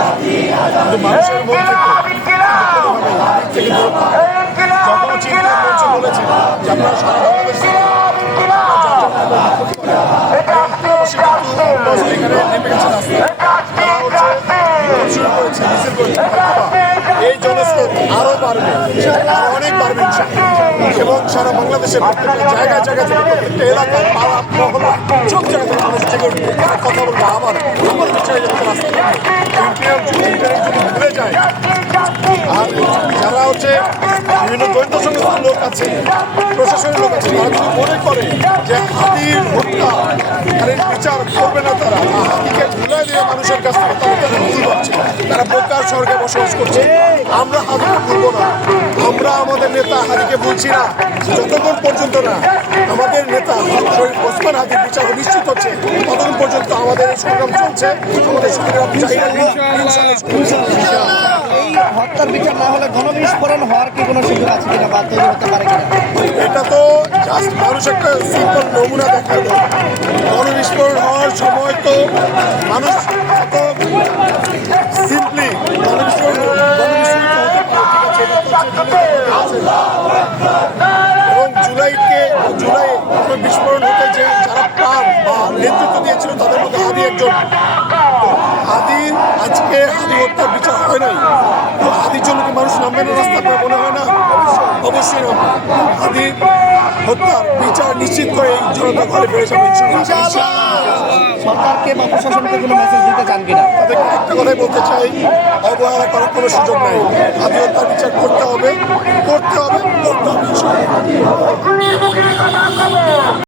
কিন্তু মানুষের মন থেকে যখন চিন্তা মঞ্চ বলেছে যে আপনারা সারা বাংলাদেশে এখানে নেমে গেছে রাস্তায়, তারা হচ্ছে শুরু করেছে, মিছিল করেছে। এই জনস্রোত আরও বাড়বে, আরও অনেক বাড়বে এবং সারা বাংলাদেশের প্রত্যেকটা জায়গায় জায়গা থেকে প্রত্যেকটা এলাকায় পাড়া মহল্লা সব জায়গা থেকে মানুষ জেগে উঠবে, কথা বলবো আবার বিষয়ে যাতে রাস্তা যদি ভুলে যায়। আর যারা হচ্ছে বিভিন্ন গোয়েন্দা সংস্থার লোক আছে, প্রশাসনের লোক আছে, তারা যদি মনে করে যে হাতির হত্যা আর বিচার করবে না, তারা হাতিকে ভুলে দিয়ে মানুষের কাছ থেকে তারা ভুল করছে, তারা বোকার স্বর্গে বসবাস করছে। আমরা হাতিকে ভুলবো না, আমরা আমাদের নেতা হাতিকে ভুলছি না যতক্ষণ পর্যন্ত না আমাদের নেতা শরীফ ওসমান হাতির বিচার নিশ্চিত হচ্ছে, ততক্ষণ পর্যন্ত আমাদের সংগ্রাম চলছে। আমাদের এই হত্যার বিচার না হলে গণবিস্ফোরণ হওয়ার কি কোনো সুযোগ আছে কিনা বা তৈরি হতে পারে কিনা? এটা তো জাস্ট মানুষ একটা সিম্পল নমুনা দেখায়। গণবিস্ফোরণ হওয়ার সময় তো মানুষ এত সিম্পলি এবং জুলাই বিস্ফোরণ হতে যে যারা প্রাণ বা নেতৃত্ব দিয়েছিল তাদের মধ্যে হাদি একজন। হাদির আজকে হাদি হত্যার বিচার হয় নাই, তো হাদির জন্য কি মানুষ নামবে না রাস্তা? আপনার মনে হয় না? অবশ্যই নামবে। হাদির হত্যার বিচার নিশ্চিত করে এই জনতা ঘরে ফিরে যাবে ইনশাআল্লাহ। সরকারকে বা প্রশাসনকে কোনো মেসেজ দিতে চান কিনা? তাদেরকে একটা কথাই বলতে চাই, অবহেলা করার কোনো সুযোগ নাই। হাদি হত্যার বিচার করতে হবে, করতে হবে, করতে হবে।